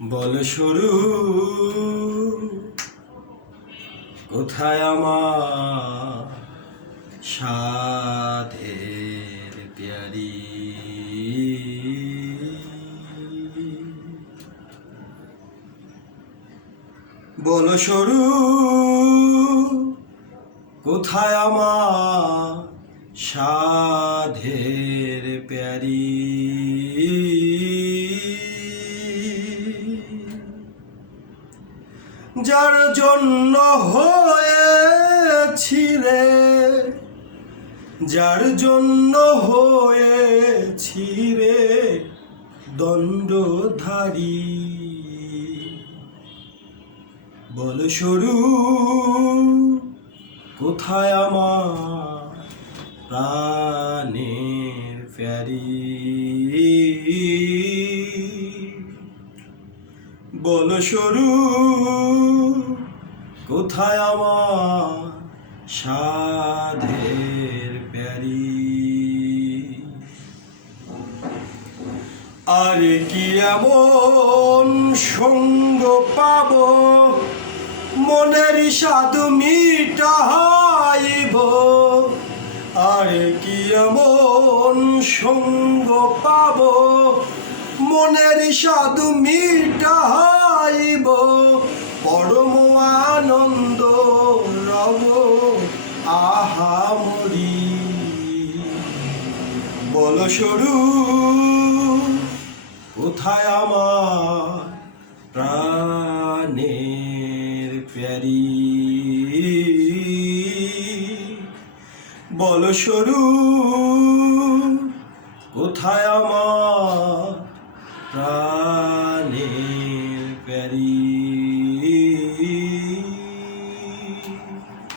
বল সরু কোথায় আমার সাধের প্যারি, বল সরু কোথায় আমার সাধের প্যারি, যার জন্য হয়েছি রে, যার জন্য হয়েছি রে দণ্ডধারী। বল সরু কোথায় আমার প্রাণের প্যারি, বল সরু কোথায় আমার সাধের প্যারি। আর কি এমন সঙ্গ পাব মনের স্বাদ মিটাইব, আর কি এমন সঙ্গ পাব মনের স্বাদ মিটাইব, পরম আনন্দ রব আহামরি। বল সরু কোথায় আমার প্রাণের প্যারি, বল সরু কোথায় আমার প্রাণের